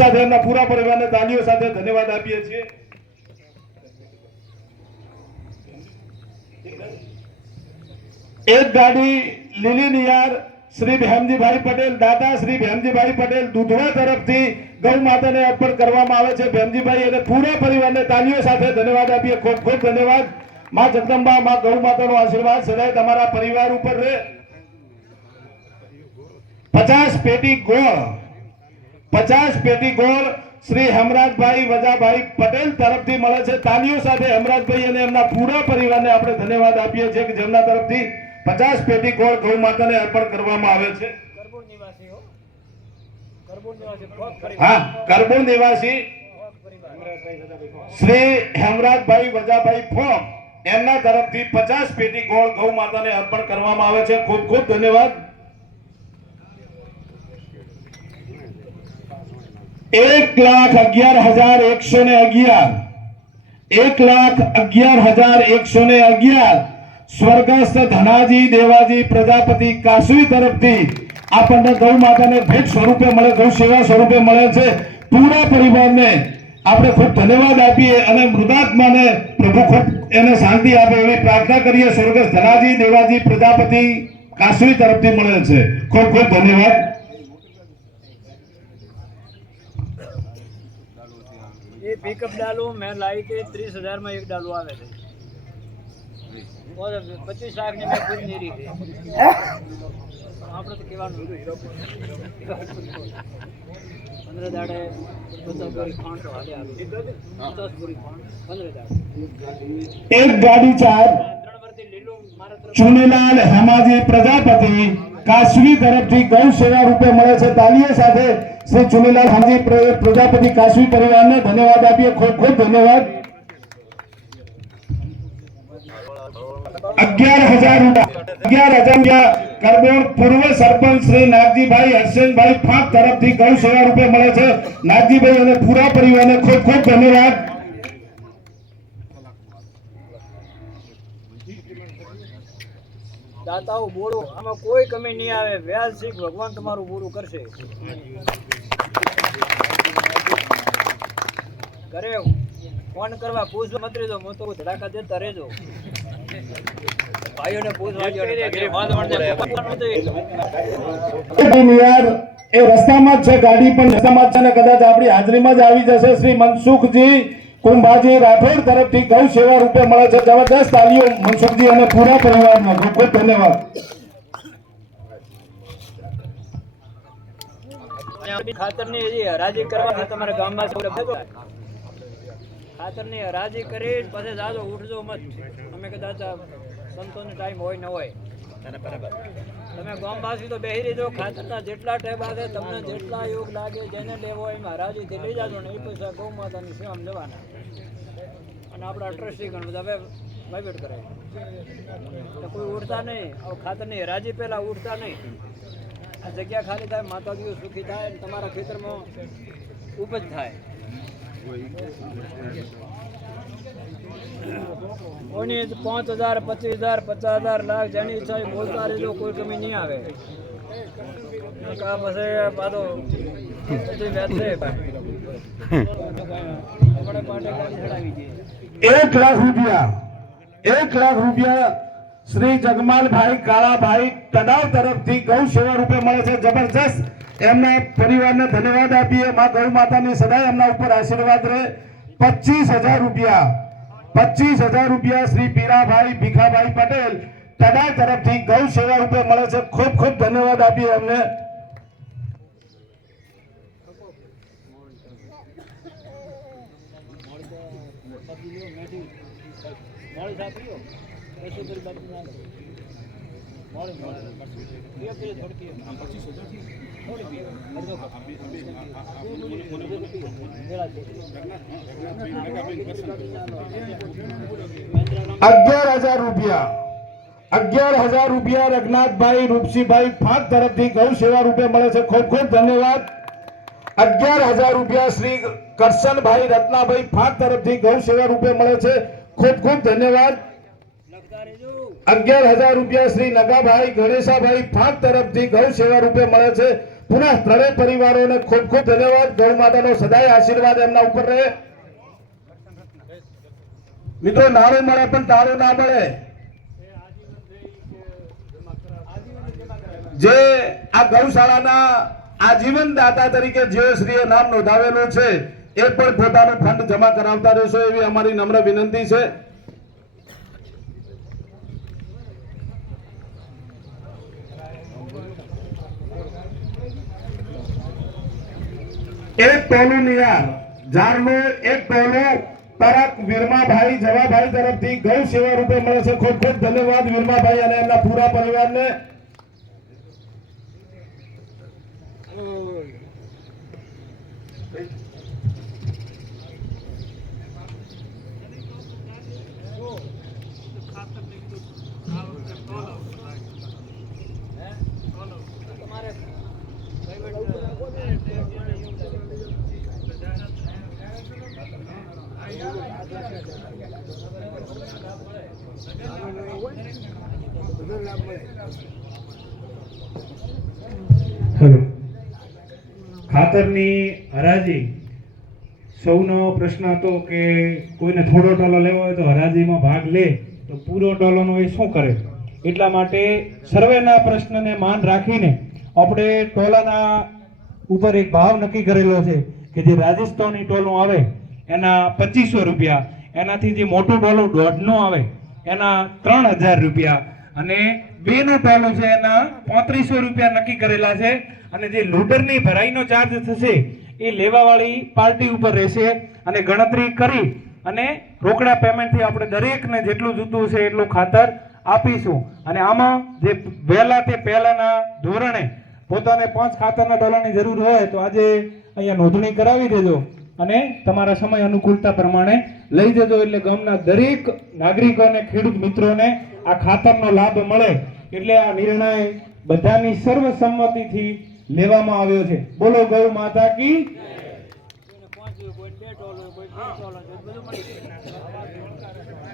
સાથે એમના પૂરા પરિવારને તાલીઓ સાથે ધન્યવાદ આપીએ છીએ। एक गाड़ी લીલી નિયાર શ્રી ભેમજીભાઈ પટેલ, દાદા શ્રી ભેમજીભાઈ પટેલ દુધવા તરફથી ગૌ માતાને અર્પણ કરવામાં આવે છે। ભેમજીભાઈ અને પૂરા પરિવારને તાલીઓ સાથે ધન્યવાદ આપીએ। ખૂબ ખૂબ ધન્યવાદ। માં જગદંબા, માં ગૌ માતાનો આશીર્વાદ સદાય તમારા પરિવાર ઉપર રહે। 50 પેટી ગોળ, 50 પેટી ગોળ શ્રી હેમરાજભાઈ વજાભાઈ પટેલ તરફથી મળે છે। તાલીઓ સાથે હેમરાજભાઈ અને એમના પૂરા પરિવારને આપણે ધન્યવાદ આપીએ છીએ કે જેમના તરફથી 50 પેટી ગોળ ગૌ માતાને અર્પણ કરવામાં આવે છે। હા, કરબોન નિવાસી શ્રી હેમરાજભાઈ વજાભાઈ ફોમ એમના તરફથી 50 પેટી ગોળ ગૌ માતાને અર્પણ કરવામાં આવે છે। ખૂબ ખૂબ ધન્યવાદ। 1,11,111 1,11,111 સ્વર્ગસ્થ ધનાજી દેવાજી પ્રજાપતિ કાસવી તરફથી આપણને ગૌ માતાને ભેટ સ્વરૂપે મળે, ગૌ સેવા સ્વરૂપે મળે છે। પૂરા પરિવારને આપણે ખૂબ ધન્યવાદ આપીએ અને મૃદાત્માને પ્રભુ ખૂબ એને શાંતિ આપે એવી પ્રાર્થના કરીએ। સ્વર્ગસ્થ ધનાજી દેવાજી પ્રજાપતિ કાસવી તરફથી મળે છે। ખૂબ ખૂબ ધન્યવાદ। ये पिकअप डालू मैं लाई थी 30,000 में एक डालू आवे थे और 25 लाख ने मैं खुद नहीं रही थी આપણે તો કહેવાનું 15 દાડે 50 બોરી ખાંડ તો હાલે આવે 10 બોરી ખાંડ 15 દાડે એક ગાડી ચાર ચુનીલાલ હેમાજી પ્રજાપતિ કાશવી તરફથી ગૌ સેવા રૂપે મળે છે। તાલીઓ સાથે શ્રી ચુનીલાલ હેમાજી પ્રજાપતિ કાશવી પરિવારને ધન્યવાદ આપીએ। ખૂબ ખૂબ ધન્યવાદ। 11,000 કરબોણ પૂર્વ સરપંચ શ્રી નાગજીભાઈ હરસેનભાઈ ફાંક તરફથી ગૌ સેવા રૂપે મળે છે। નાગજીભાઈ અને પૂરા પરિવારને ખૂબ ખૂબ ધન્યવાદ। દાતાઓ બોલો, આમાં કોઈ કમી નહીં આવે। વ્યાજ શીખ ભગવાન તમારું પૂરું કરશે। ઘરે ફોન કરવા પૂછવા મત રહેજો, હું તો ધડાકા દેતા રહેજો। ભાઈઓને પૂછવા એ રસ્તામાં જ છે, ગાડી પણ રસ્તામાં જ છે ને કદાચ આપણી હાજરીમાં જ આવી જશે। શ્રી મનસુખજી કુંભાજી રાઠોડ તરફથી ગૌ સેવા રૂપે મળે છે। જબરદસ્ત તાલીઓ મનસુખજી અને પૂરા પરિવારને ખૂબ ખૂબ ધન્યવાદ। ખાતરની હરાજી કરવા તમારા ગામમાં ખાતરની હરાજી કરી પછી જાજો ઉઠજો મત। અમે કદાચ સંતોનો ટાઈમ હોય ન હોય તમે ગામવાસી તો બેહી રહેજો। ખાતરના જેટલા ટેબ આવે તમને જેટલા યોગ લાગે જેને લેવો હોય એમાં હરાજીથી લઈ જાજો ને એ પૈસા ગૌ માતાની સેવામાં લેવાના અને આપણા ટ્રસ્ટી ગણ બધા વાઇવેટ કરે તો કોઈ ઉઠતા નહીં। હવે ખાતરની હરાજી પહેલા ઉઠતા નહીં। આ જગ્યા ખાલી થાય, માતાજીઓ સુખી થાય અને તમારા ખેતરમાં ઉપજ થાય। કોની 5,000 25,000 50,000 લાખ જેની ઈચ્છા બોલતા રહેજો, કોઈ કમી નહીં આવે। કા પછી પાછો બધી વ્યાજ છે ભાઈ આપણે પાટે ગાડી ચડાવી દઈએ। 1,00,000 રૂપિયા શ્રી જગમાલભાઈ કાળાભાઈ તડાવ તરફથી ગૌ સેવા રૂપે મળે છે। જબરજસ્ત એમના પરિવારને ધન્યવાદ આપીએ। માં ગૌ માતાની સદાય એમના ઉપર આશીર્વાદ રહે। 25,000 રૂપિયા શ્રી પીરાભાઈ ભીખાભાઈ પટેલ તડાવ તરફથી ગૌ સેવા રૂપે મળે છે। ખૂબ ખૂબ ધન્યવાદ આપીએ એમને। ₹11,000 રઘનાથભાઈ રૂપસીભાઈ ફાંક તરફથી ગૌ સેવા રૂપે મળે છે। ખૂબ ખૂબ ધન્યવાદ। 11,000 રૂપિયા શ્રી કરશનભાઈ રત્નાભાઈ ફાંક તરફથી ગૌ સેવા રૂપે મળે છે। ખૂબ ખૂબ ધન્યવાદ। 11,000 રૂપિયા શ્રી નગાભાઈ ગણેશાભાઈ ફાંક તરફથી ગૌ સેવા રૂપે મળે છે। પુનઃ ત્રણેય પરિવારોને ખૂબ ખૂબ ધન્યવાદ. ગૌ માતાનો સદાય આશીર્વાદ એમના ઉપર રહે. મિત્રો, નાણું મળે પણ તાળું ના મળે. જે આ ગૌશાળાના આજીવન દાતા તરીકે જે શ્રીએ નામ નોંધાવેલું છે એ પણ પોતાનું ફંડ જમા કરાવતા રહેશો એવી અમારી નમ્ર વિનંતી છે. એક ટોલું નિયાર ઝારનું એક ટોલું તરક વીરમાભાઈ જવાભાઈ તરફથી ગૌ સેવા રૂપે મળે છે. ખૂબ ખૂબ ધન્યવાદ વીરમાભાઈ અને એમના પૂરા પરિવારને. તમારે હેલો. ખાતરની હરાજી સૌનો પ્રશ્ન હતો કે કોઈને થોડો ટોલો લેવો હોય તો હરાજીમાં ભાગ લે તો પૂરો ટોલોનો એ શું કરે. એટલા માટે સર્વેના પ્રશ્નને માન રાખીને આપણે ટોલાના ઉપર એક ભાવ નક્કી કરેલો છે કે જે રાજસ્થાની ટોલું આવે એના 2500 રૂપિયા, એનાથી જે મોટું ટોલું 1.5 આવે એના 3000 રૂપિયા અને બેનું ટોલું છે એના 3500 રૂપિયા નક્કી કરેલા છે. અને જે લૂડરની ભરાઈનો ચાર્જ થશે એ લેવાવાળી પાર્ટી ઉપર રહેશે અને ગણતરી કરી અને રોકડા પેમેન્ટથી આપણે દરેકને જેટલું જોતું હશે એટલું ખાતર આપીશું. અને આમાં જે વહેલા તે પહેલાના ધોરણે પોતાને 5 ખાતરના ટોલાની જરૂર હોય તો આજે અહીંયા નોંધણી કરાવી દેજો અને તમારા સમય અનુકૂળતા પ્રમાણે લઈ જજો. એટલે ગામના દરેક નાગરિકોને, ખેડૂત મિત્રોને આ ખાતરનો લાભ મળે. એટલે આ નિર્ણય બધાની સર્વસંમતિથી લેવામાં આવ્યો છે. બોલો ગૌ માતા કી. કોઈને 5 કોઈ 2 ટોલો કોઈ 3 ટોલો બધું મળી જાય.